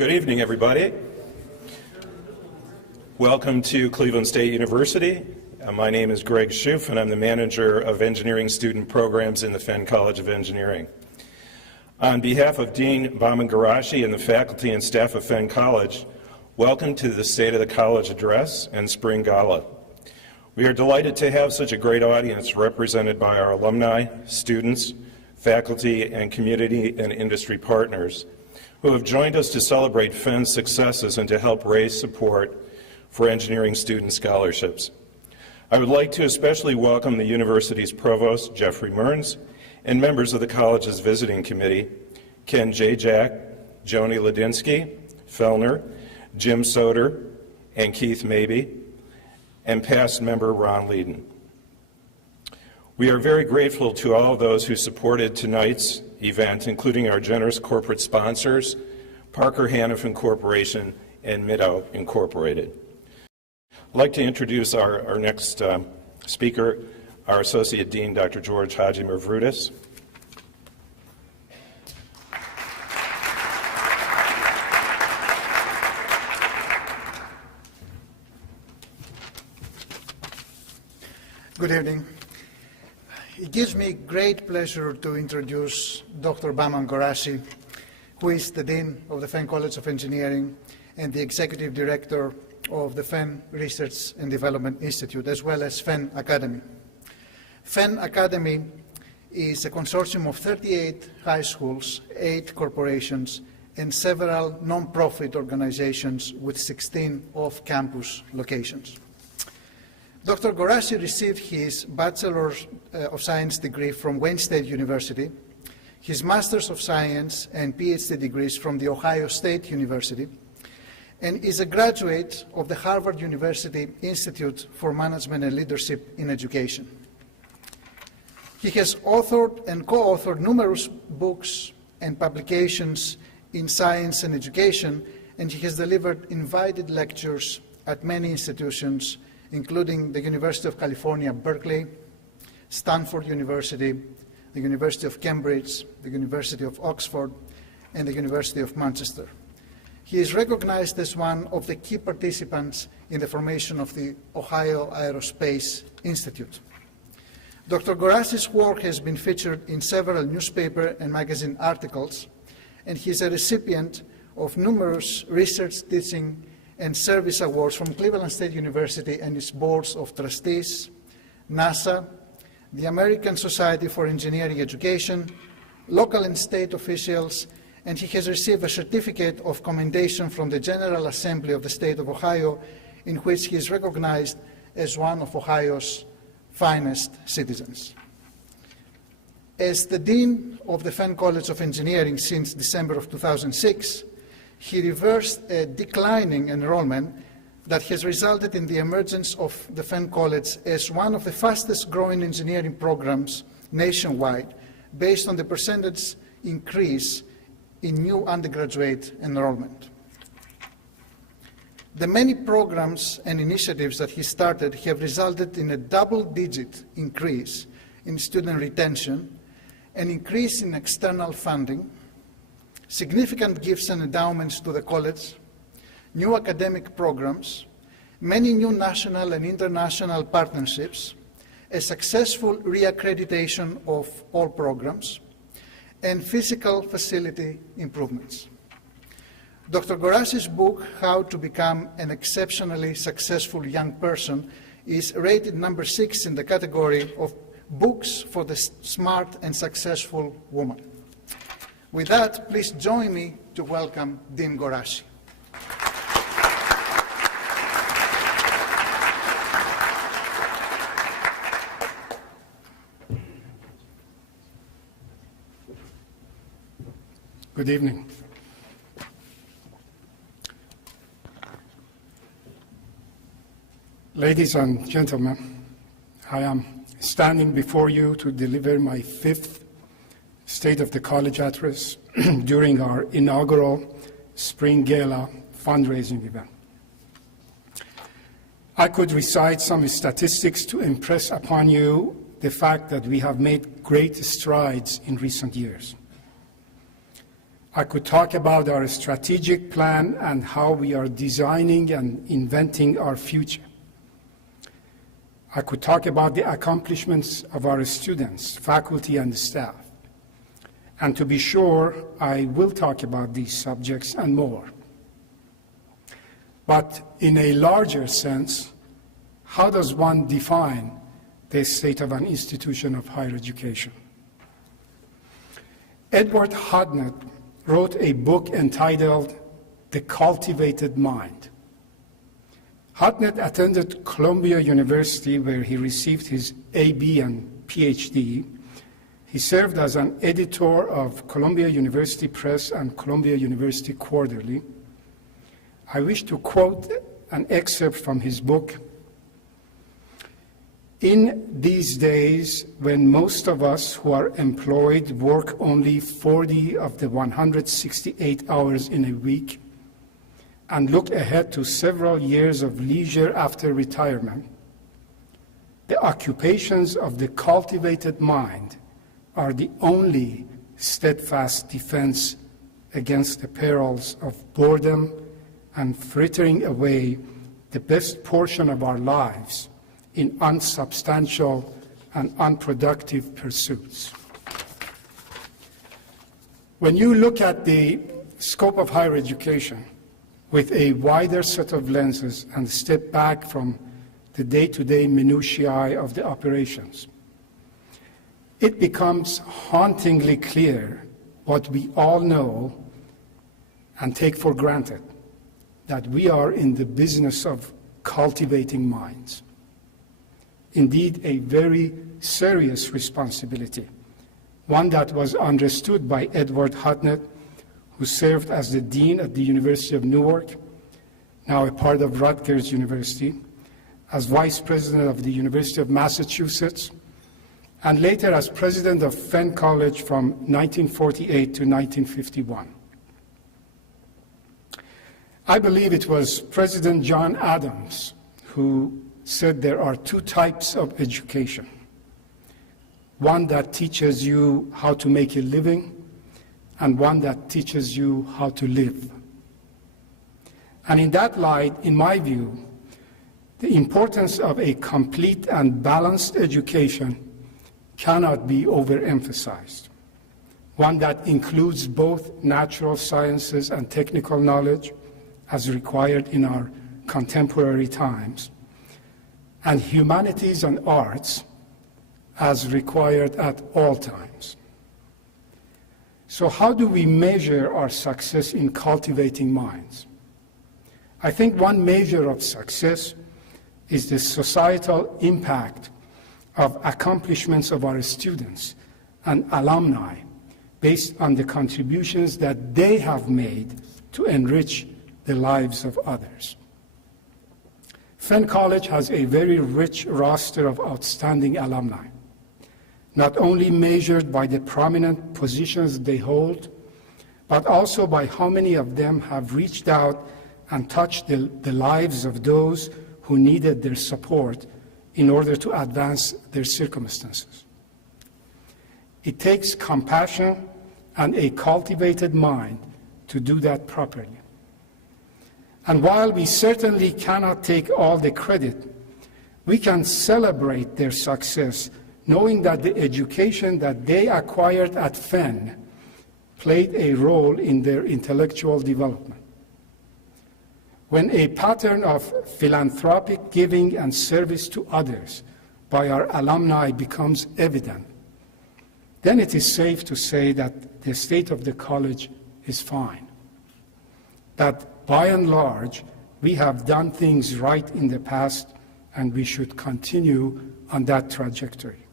Good evening, everybody. Welcome to Cleveland State University. My name is Greg Schoof, and I'm the manager of engineering student programs in the Fenn College of Engineering. On behalf of Dean Bahman Ghorashi and the faculty and staff of Fenn College, welcome to the State of the College Address and Spring Gala. We are delighted to have such a great audience represented by our alumni, students, faculty, and community and industry partners who have joined us to celebrate Fenn's successes and to help raise support for engineering student scholarships. I would like to especially welcome the university's provost, Jeffrey Mearns, and members of the college's visiting committee, Ken J. Jack, Joni Ladinsky, Fellner, Jim Soder, and Keith Mabey, and past member Ron Leeden. We are very grateful to all of those who supported tonight's event, including our generous corporate sponsors, Parker Hannifin Corporation and Middow Incorporated. I'd like to introduce our next speaker, our Associate Dean, Dr. George Hadjimervrudis. Good evening. It gives me great pleasure to introduce Dr. Bahman Ghorashi, who is the Dean of the Fenn College of Engineering and the Executive Director of the Fenn Research and Development Institute, as well as Fenn Academy. Fenn Academy is a consortium of 38 high schools, 8 corporations, and several non-profit organizations with 16 off-campus locations. Dr. Ghorashi received his Bachelor of Science degree from Wayne State University, his Master's of Science and PhD degrees from The Ohio State University, and is a graduate of the Harvard University Institute for Management and Leadership in Education. He has authored and co-authored numerous books and publications in science and education, and he has delivered invited lectures at many institutions, including the University of California, Berkeley, Stanford University, the University of Cambridge, the University of Oxford, and the University of Manchester. He is recognized as one of the key participants in the formation of the Ohio Aerospace Institute. Dr. Ghorashi's work has been featured in several newspaper and magazine articles, and he is a recipient of numerous research, teaching, and service awards from Cleveland State University and its boards of trustees, NASA, the American Society for Engineering Education, local and state officials, and he has received a certificate of commendation from the General Assembly of the State of Ohio, in which he is recognized as one of Ohio's finest citizens. As the Dean of the Fenn College of Engineering since December of 2006, he reversed a declining enrollment that has resulted in the emergence of the Fenn College as one of the fastest growing engineering programs nationwide, based on the percentage increase in new undergraduate enrollment. The many programs and initiatives that he started have resulted in a double-digit increase in student retention, an increase in external funding, significant gifts and endowments to the college, new academic programs, many new national and international partnerships, a successful reaccreditation of all programs, and physical facility improvements. Dr. Ghorashi's book, How to Become an Exceptionally Successful Young Person, is rated number 6 in the category of books for the smart and successful woman. With that, please join me to welcome Dean Ghorashi. Good evening. Ladies and gentlemen, I am standing before you to deliver my 5th State of the College address during our inaugural Spring Gala fundraising event. I could recite some statistics to impress upon you the fact that we have made great strides in recent years. I could talk about our strategic plan and how we are designing and inventing our future. I could talk about the accomplishments of our students, faculty, and staff. And to be sure, I will talk about these subjects and more. But in a larger sense, how does one define the state of an institution of higher education? Edward Hodnett wrote a book entitled The Cultivated Mind. Hodnett attended Columbia University, where he received his A.B. and Ph.D. He served as an editor of Columbia University Press and Columbia University Quarterly. I wish to quote an excerpt from his book. In these days, when most of us who are employed work only 40 of the 168 hours in a week and look ahead to several years of leisure after retirement, the occupations of the cultivated mind are the only steadfast defense against the perils of boredom and frittering away the best portion of our lives in unsubstantial and unproductive pursuits. When you look at the scope of higher education with a wider set of lenses and step back from the day-to-day minutiae of the operations, it becomes hauntingly clear what we all know and take for granted, that we are in the business of cultivating minds. Indeed, a very serious responsibility, one that was understood by Edward Hodnett, who served as the dean at the University of Newark, now a part of Rutgers University, as vice president of the University of Massachusetts, and later as president of Fenn College from 1948 to 1951. I believe it was President John Adams who said there are two types of education. One that teaches you how to make a living, and one that teaches you how to live. And in that light, in my view, the importance of a complete and balanced education cannot be overemphasized. One that includes both natural sciences and technical knowledge, as required in our contemporary times, and humanities and arts, as required at all times. So how do we measure our success in cultivating minds? I think one measure of success is the societal impact of accomplishments of our students and alumni based on the contributions that they have made to enrich the lives of others. Fenn College has a very rich roster of outstanding alumni, not only measured by the prominent positions they hold, but also by how many of them have reached out and touched the lives of those who needed their support in order to advance their circumstances. It takes compassion and a cultivated mind to do that properly. And while we certainly cannot take all the credit, we can celebrate their success, knowing that the education that they acquired at Fenn played a role in their intellectual development. When a pattern of philanthropic giving and service to others by our alumni becomes evident, then it is safe to say that the state of the college is fine. That by and large, we have done things right in the past, and we should continue on that trajectory.